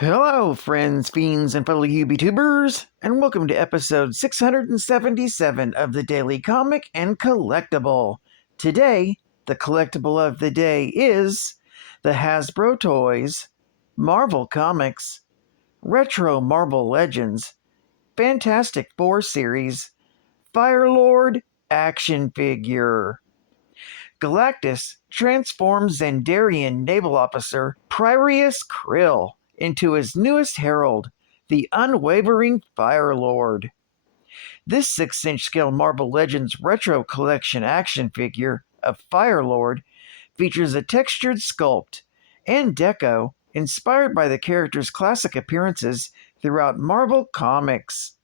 Hello, friends, fiends, and fellow UBTubers, and welcome to episode 677 of the Daily Comic and Collectible. Today, the collectible of the day is the Hasbro Toys, Marvel Comics, Retro Marvel Legends, Fantastic Four Series, Firelord action figure. Galactus transforms Xandarian naval officer Priorius Krill into his newest herald, the unwavering Firelord. This 6-inch scale Marvel Legends Retro Collection action figure of Firelord features a textured sculpt and deco inspired by the character's classic appearances throughout Marvel Comics.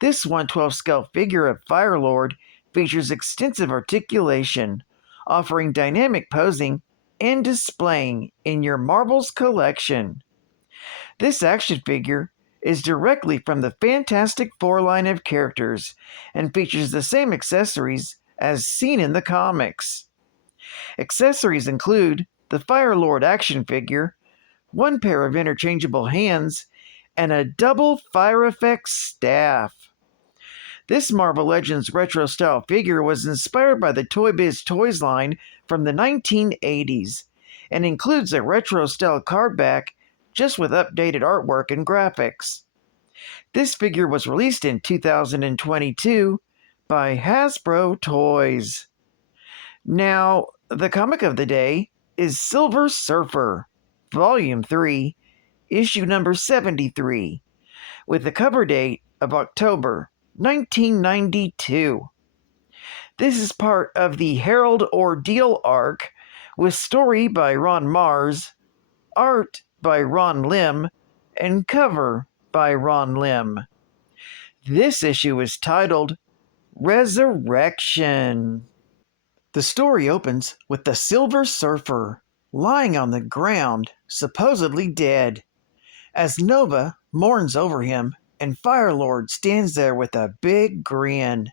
This 1/12 scale figure of Firelord features extensive articulation, offering dynamic posing and displaying in your Marvel's collection. This action figure is directly from the Fantastic Four line of characters and features the same accessories as seen in the comics. Accessories include the Firelord action figure, one pair of interchangeable hands, and a double fire effect staff. This Marvel Legends retro-style figure was inspired by the Toy Biz Toys line from the 1980s and includes a retro-style card back just with updated artwork and graphics. This figure was released in 2022 by Hasbro Toys. Now, the comic of the day is Silver Surfer, Volume 3, issue number 73, with the cover date of October 1992. This is part of the Herald Ordeal arc, with story by Ron Mars, art by Ron Lim, and cover by Ron Lim. This issue is titled Resurrection. The story opens with the Silver Surfer lying on the ground, supposedly dead, as Nova mourns over him and Firelord stands there with a big grin.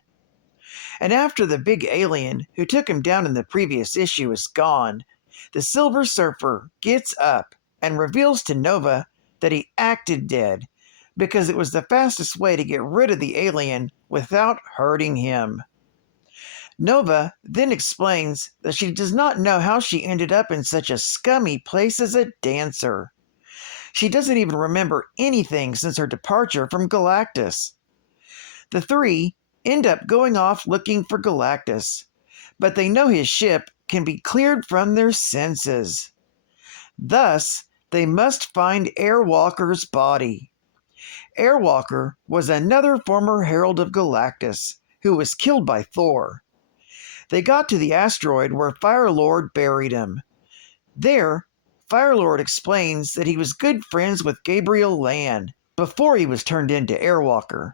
And after the big alien who took him down in the previous issue is gone, the Silver Surfer gets up and reveals to Nova that he acted dead because it was the fastest way to get rid of the alien without hurting him. Nova then explains that she does not know how she ended up in such a scummy place as a dancer. She doesn't even remember anything since her departure from Galactus. The three end up going off looking for Galactus, but they know his ship can be cleared from their senses. Thus, they must find Airwalker's body. Airwalker was another former Herald of Galactus who was killed by Thor. They got to the asteroid where Firelord buried him. There, Firelord explains that he was good friends with Gabriel Land before he was turned into Airwalker.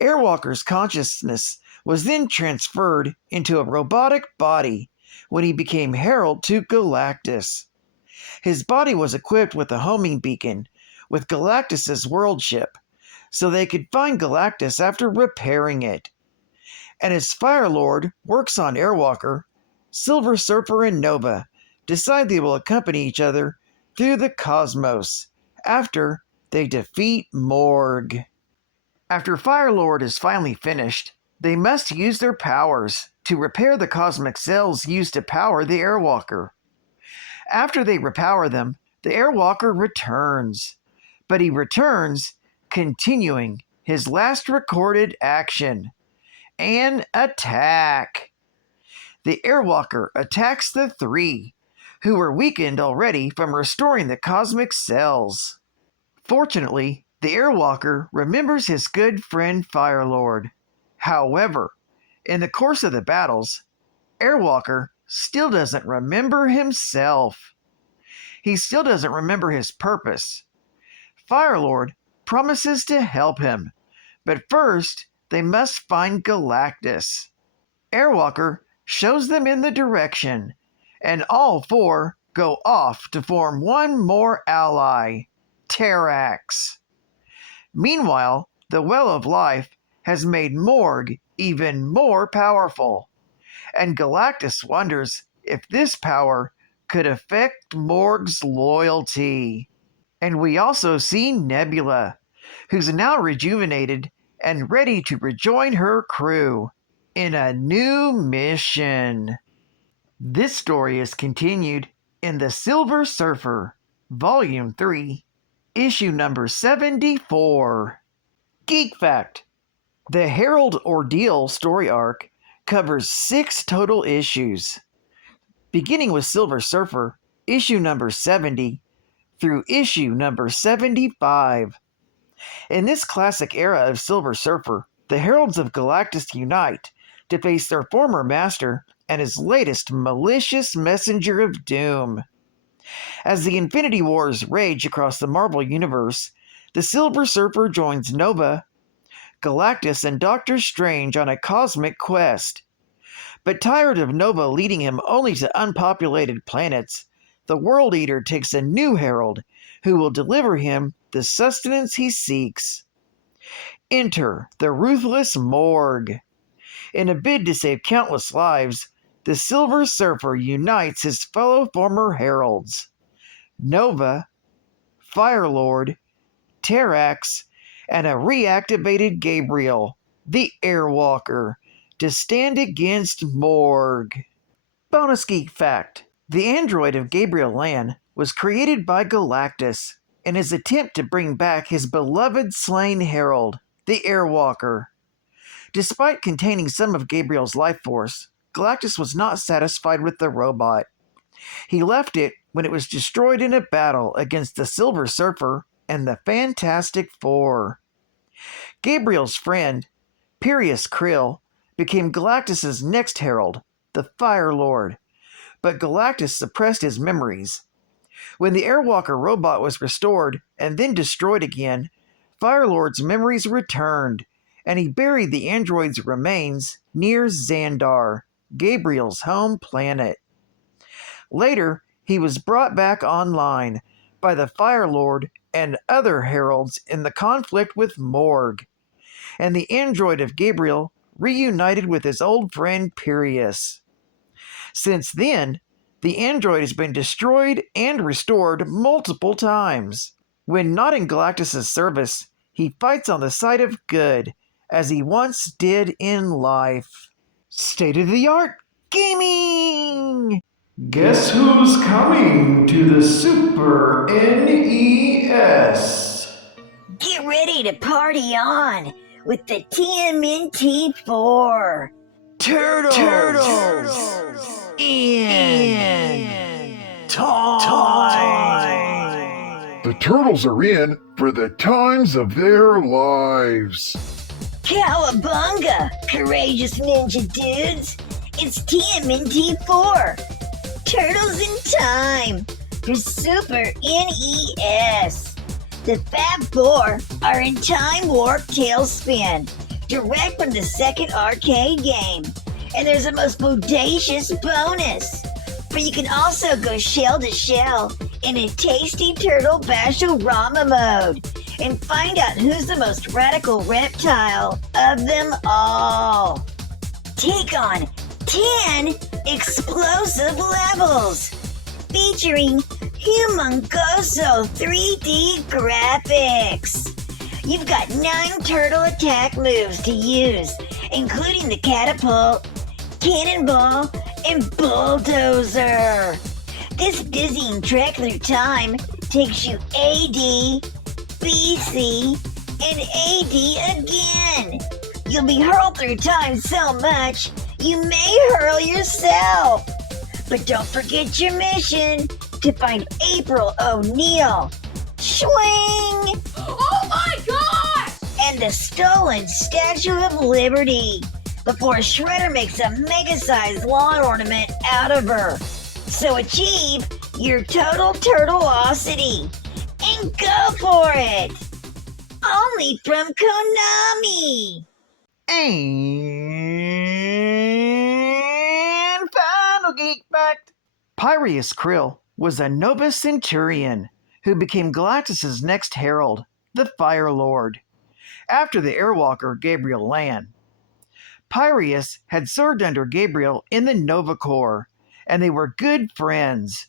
Airwalker's consciousness was then transferred into a robotic body when he became Herald to Galactus. His body was equipped with a homing beacon with Galactus's world ship, so they could find Galactus after repairing it. And as Firelord works on Airwalker, Silver Surfer and Nova decide they will accompany each other through the cosmos after they defeat Morg. After Firelord is finally finished, they must use their powers to repair the cosmic cells used to power the Airwalker. After they repower them, the Airwalker returns, but he returns continuing his last recorded action, an attack. The Airwalker attacks the three, who were weakened already from restoring the cosmic cells. Fortunately, the Airwalker remembers his good friend Firelord. However, in the course of the battles, Airwalker still doesn't remember himself. He still doesn't remember his purpose. Firelord promises to help him, but first they must find Galactus. Airwalker shows them in the direction, and all four go off to form one more ally, Terrax. Meanwhile, the Well of Life has made Morg even more powerful, and Galactus wonders if this power could affect Morg's loyalty. And we also see Nebula, who's now rejuvenated and ready to rejoin her crew in a new mission. This story is continued in The Silver Surfer, Volume 3, Issue number 74. Geek Fact: the Herald Ordeal story arc covers 6 total issues, beginning with Silver Surfer, issue number 70, through issue number 75. In this classic era of Silver Surfer, the Heralds of Galactus unite to face their former master and his latest malicious messenger of doom. As the Infinity Wars rage across the Marvel Universe, the Silver Surfer joins Nova, Galactus, and Doctor Strange on a cosmic quest. But tired of Nova leading him only to unpopulated planets, the World Eater takes a new herald who will deliver him the sustenance he seeks. Enter the ruthless Morgue. In a bid to save countless lives, the Silver Surfer unites his fellow former heralds, Nova, Firelord, Terrax, and a reactivated Gabriel, the Airwalker, to stand against Morgue. Bonus geek fact: the android of Gabriel Land was created by Galactus in his attempt to bring back his beloved slain herald, the Airwalker. Despite containing some of Gabriel's life force, Galactus was not satisfied with the robot. He left it when it was destroyed in a battle against the Silver Surfer and the Fantastic Four. Gabriel's friend, Pirius Krill, became Galactus's next herald, the Firelord, but Galactus suppressed his memories. When the Airwalker robot was restored and then destroyed again, Firelord's memories returned, and he buried the android's remains near Xandar, Gabriel's home planet. Later, he was brought back online by the Firelord and other heralds in the conflict with Morgue, and the android of Gabriel reunited with his old friend Pirius. Since then, the android has been destroyed and restored multiple times. When not in Galactus' service, he fights on the side of good, as he once did in life. State-of-the-art gaming! Guess who's coming to the Super NES? Get ready to party on with the TMNT4. Turtles! In time! The turtles are in for the times of their lives. Cowabunga, courageous ninja dudes! It's TMNT4. Turtles in Time for Super NES. The Fab Four are in Time Warp Tailspin, direct from the second arcade game. And there's a most bodacious bonus. But you can also go shell to shell in a tasty turtle Bashorama mode and find out who's the most radical reptile of them all. Take on 10 explosive levels featuring humongoso 3D graphics. You've got 9 turtle attack moves to use, including the catapult, cannonball, and bulldozer. This dizzying trek through time takes you AD, BC, and AD again. You'll be hurled through time so much, you may hurl yourself. But don't forget your mission to find April O'Neil, Swing, Oh my gosh! and the stolen Statue of Liberty before Shredder makes a mega-sized lawn ornament out of her. So achieve your total turtleosity and go for it! Only from Konami! And final geek fact: Pirius Krill was a Nova Centurion who became Galactus' next herald, the Firelord, after the Airwalker Gabriel Land. Pirius had served under Gabriel in the Nova Corps, and they were good friends.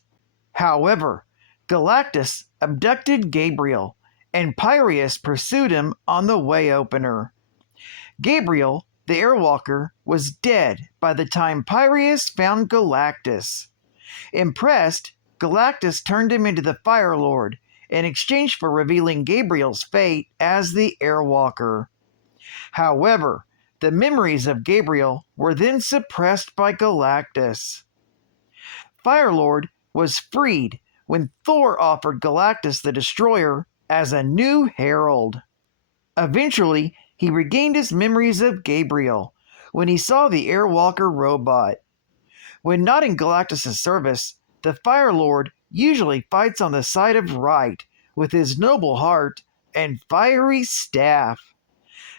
However, Galactus abducted Gabriel, and Piraeus pursued him on the way opener. Gabriel, the Airwalker, was dead by the time Piraeus found Galactus. Impressed, Galactus turned him into the Firelord in exchange for revealing Gabriel's fate as the Airwalker. However, the memories of Gabriel were then suppressed by Galactus. Firelord was freed when Thor offered Galactus the Destroyer as a new herald. Eventually, he regained his memories of Gabriel when he saw the Airwalker robot. When not in Galactus' service, the Firelord usually fights on the side of right with his noble heart and fiery staff.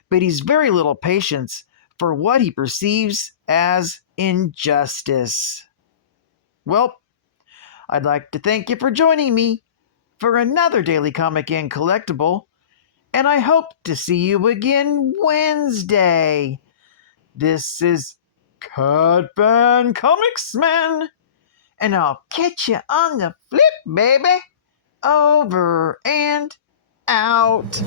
But he's very little patience for what he perceives as injustice. Well, I'd like to thank you for joining me for another Daily Comic and Collectible, and I hope to see you again Wednesday. This is Cut Fan Comics Man, and I'll catch you on the flip, baby. Over and out.